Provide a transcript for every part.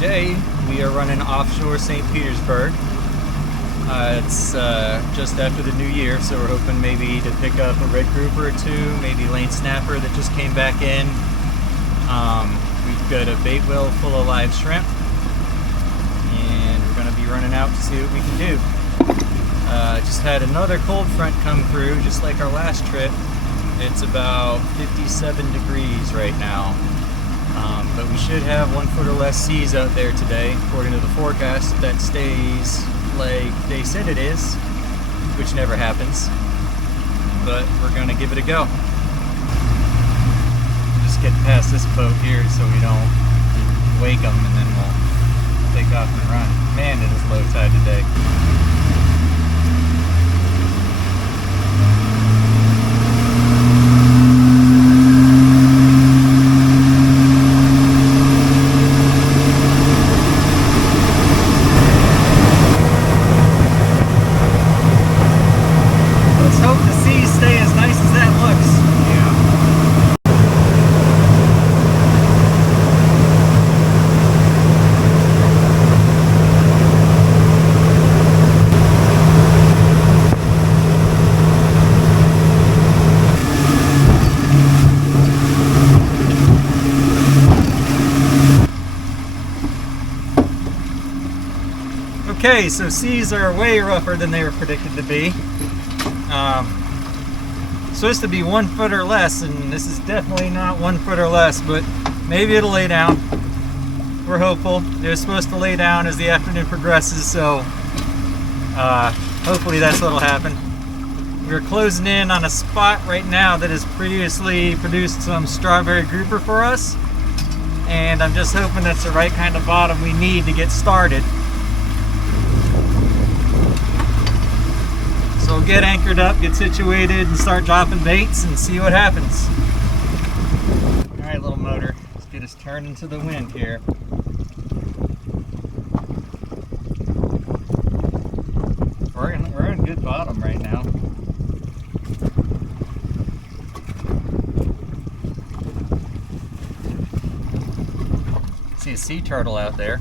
Today we are running offshore St. Petersburg. It's just after the new year, so we're hoping maybe to pick up a red grouper or two, maybe lane snapper that just came back in. We've got a bait well full of live shrimp, and we're going to be running out to see what we can do. Just had another cold front come through, just like our last trip. It's about 57 degrees right now. But we should have 1 foot or less seas out there today, according to the forecast. That stays like they said it is, which never happens. But we're gonna give it a go. Just get past this boat here so we don't wake them, and then we'll take off and run. Man, it is low tide today. Okay, so seas are way rougher than they were predicted to be. Supposed to be 1 foot or less, and this is definitely not 1 foot or less, but maybe it'll lay down. We're hopeful. It was supposed to lay down as the afternoon progresses, so hopefully that's what'll happen. We're closing in on a spot right now that has previously produced some strawberry grouper for us, and I'm just hoping that's the right kind of bottom we need to get started. So we'll get anchored up, get situated, and start dropping baits and see what happens. Alright, little motor, let's get us turned into the wind here. We're in good bottom right now. See a sea turtle out there.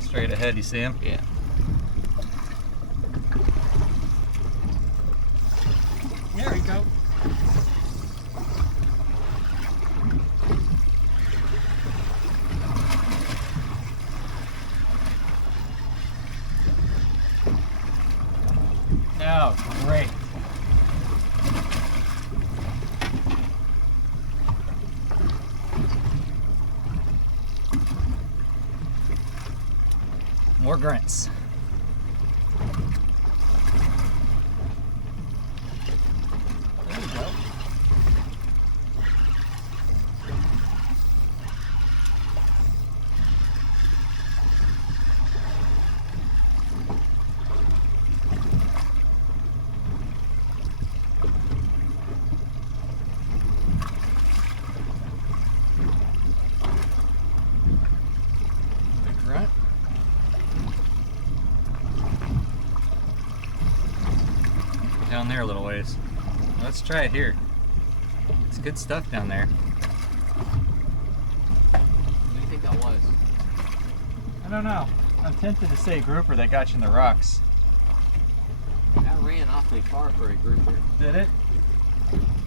Straight ahead, you see him? Yeah. There we go. Oh, great. More grunts. Grunt. Down there a little ways. Let's try it here. It's good stuff down there. What do you think that was? I don't know. I'm tempted to say grouper that got you in the rocks. That ran awfully far for a grouper. Did it?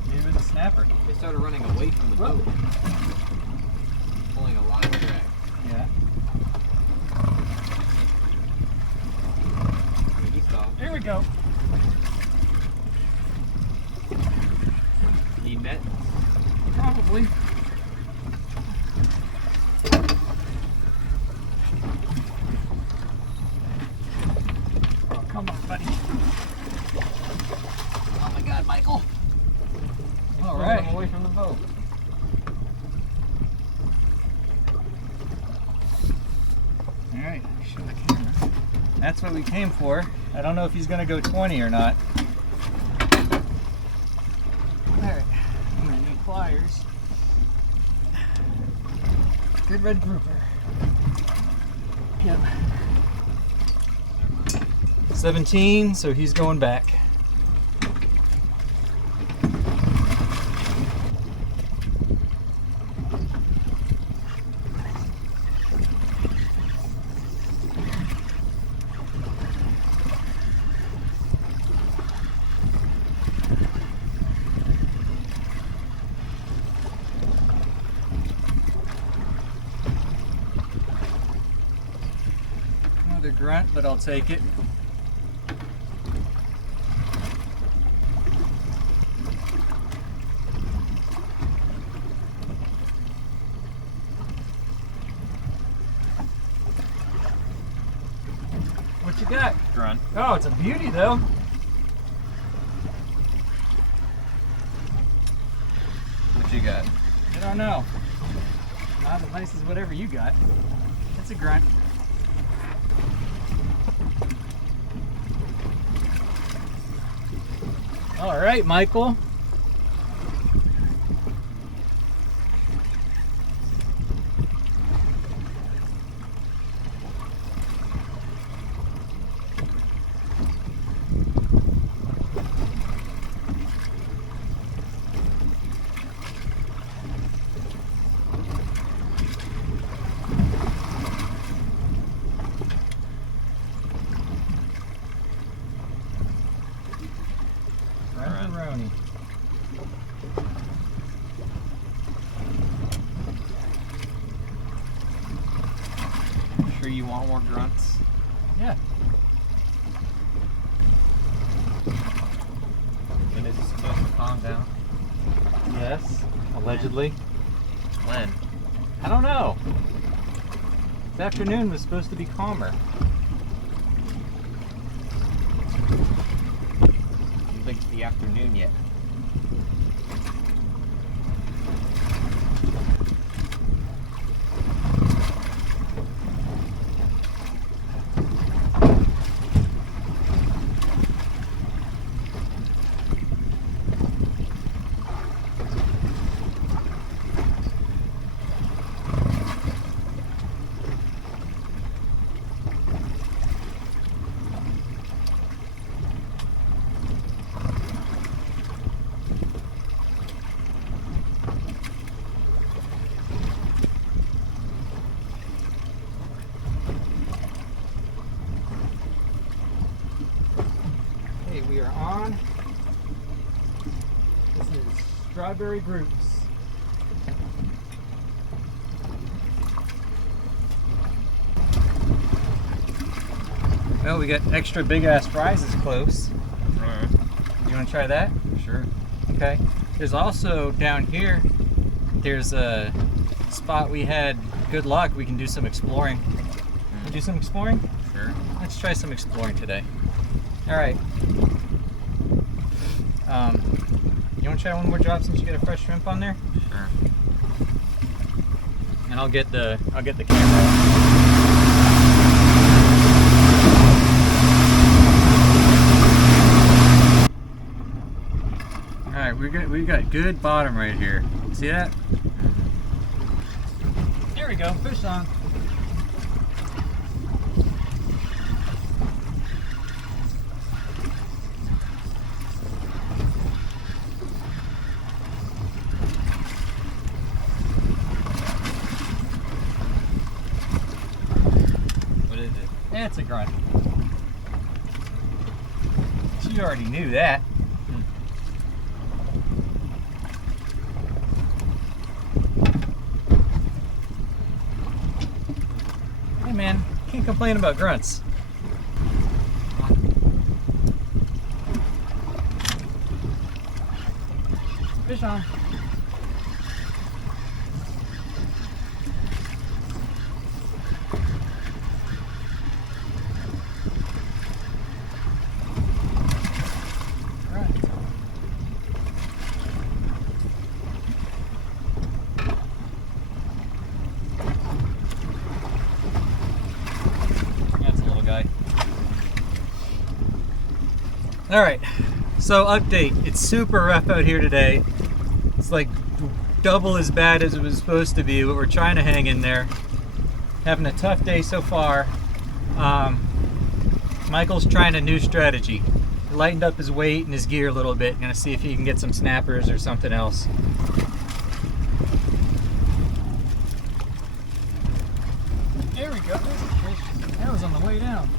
Maybe it was a snapper. They started running away from the boat. Pulling a lot of drag. Yeah. Here we go. He met? Probably. Oh, come on, buddy. Oh my God, Michael! All right. Him away from the boat. All right, show the camera. That's what we came for. I don't know if he's going to go 20 or not. All right, I'm going to need pliers. Good red grouper. Yep. 17, so he's going back. Another grunt, but I'll take it. What you got? Grunt. Oh, it's a beauty though. What you got? I don't know. Not as nice as whatever you got. It's a grunt. All right, Michael. Pepperoni. Sure you want more grunts? Yeah. When is it supposed to calm down? Yes. Allegedly. When? I don't know. This afternoon was supposed to be calmer. I don't think it's the afternoon yet. Okay, we are on. This is Strawberry Groups. Well, we got extra big ass prizes close. Alright. You want to try that? Sure. Okay. There's also down here, there's a spot we had good luck. We can do some exploring. We'll do some exploring? Sure. Let's try some exploring today. All right. You want to try one more drop since you got a fresh shrimp on there? Sure. And I'll get the camera. All right, we got good bottom right here. See that? There we go. Fish on. What is it? That's a grunt. You already knew that. Hey man, can't complain about grunts. Fish on. Alright, so update. It's super rough out here today. It's like double as bad as it was supposed to be, but we're trying to hang in there. Having a tough day so far. Michael's trying a new strategy. He lightened up his weight and his gear a little bit. Gonna see if he can get some snappers or something else. There we go. There's a fish. That was on the way down.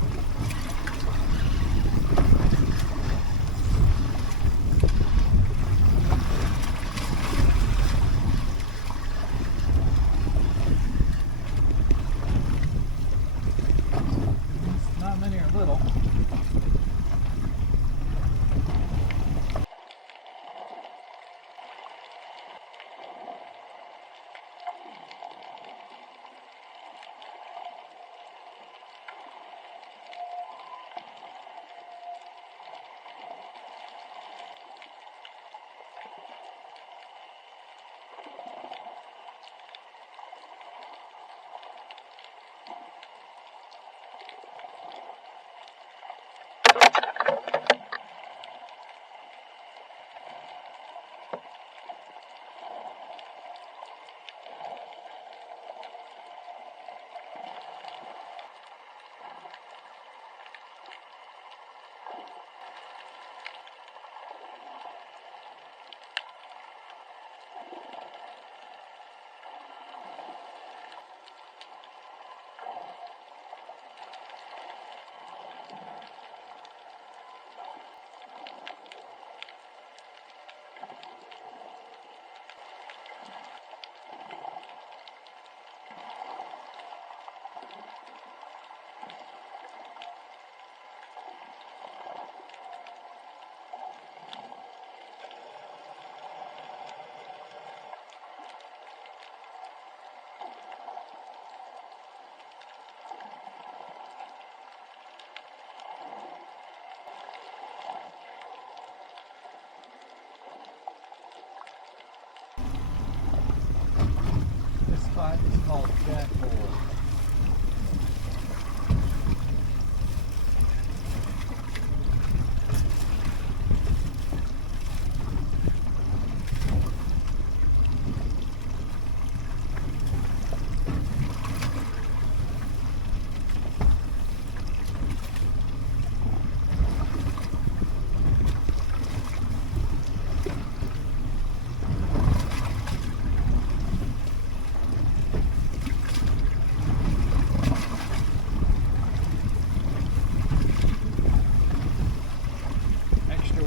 spot is called Jack Hole.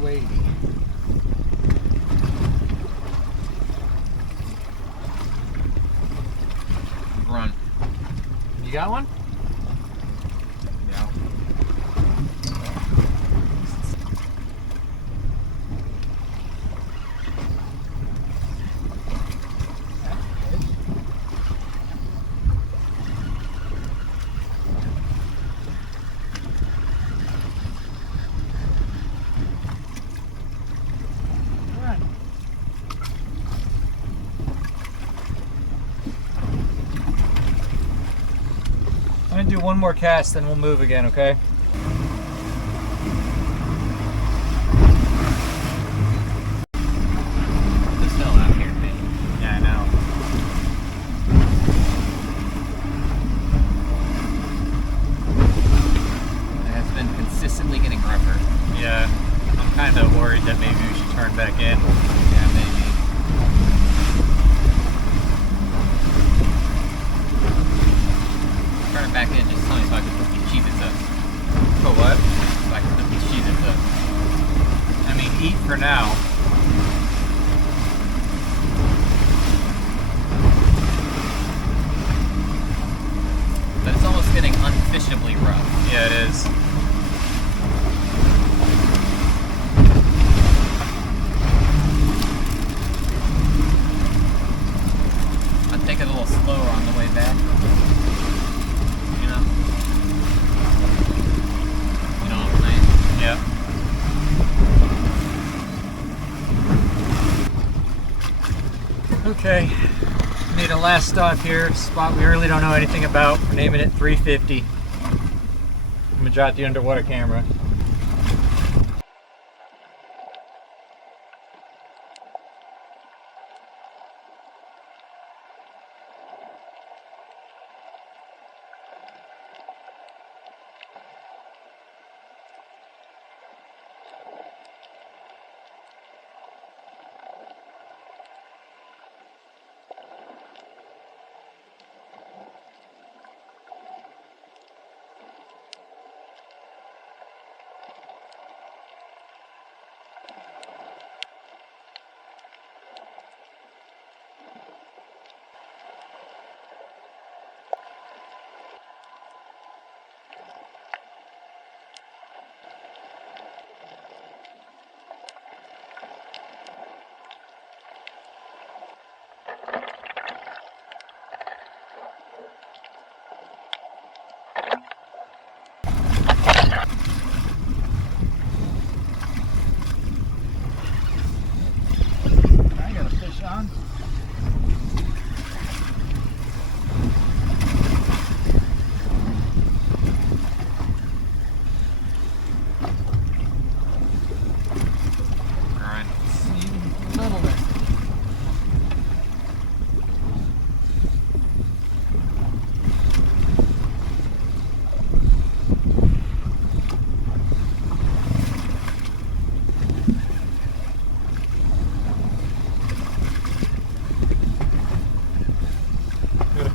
Weighty. Run. You got one? Yeah. I'm gonna do one more cast, then we'll move again, okay? It's still out here, man. Yeah, I know. It's been consistently getting rougher. Yeah, I'm kind of worried that maybe we should turn back in. Yeah, maybe. Turn it back in, just tell me so I can put these cheetahs up. For what? So I can put these cheetahs up. I mean, eat for now. But it's almost getting unfishably rough. Yeah, it is. I'd take it a little slower on the way back. You know? You know what I'm saying? Yeah. Okay. Made a last stop here. Spot we really don't know anything about. We're naming it 350. I'm gonna drop the underwater camera.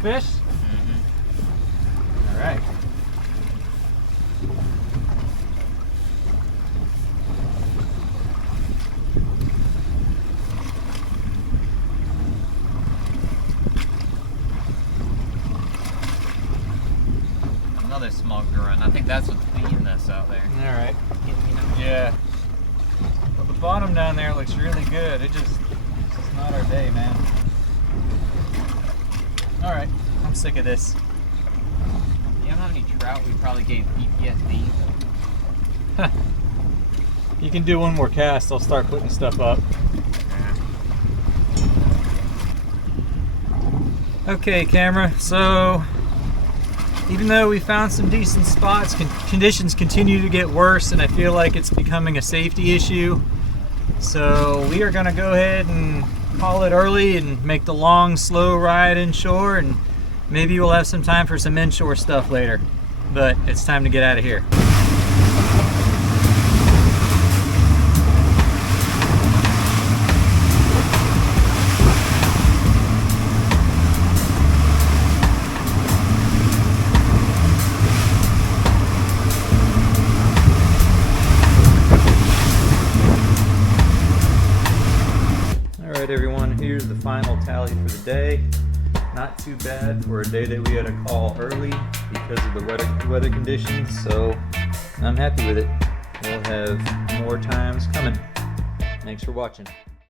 Fish? Mm-hmm. All right. Another small grunt. I think that's what's beating us out there. All right. You know? Yeah. Well, the bottom down there looks really good. It's just not our day, man. All right. I'm sick of this. You know how many trout we probably gave PTSD? You can do one more cast. I'll start putting stuff up. Okay, camera, so even though we found some decent spots, conditions continue to get worse, and I feel like it's becoming a safety issue. So we are gonna go ahead and call it early and make the long, slow ride inshore, and maybe we'll have some time for some inshore stuff later. But it's time to get out of here. Alright everyone, here's the final tally for the day. Not too bad for a day that we had to call early because of the weather conditions, so I'm happy with it. We'll have more times coming. Thanks for watching.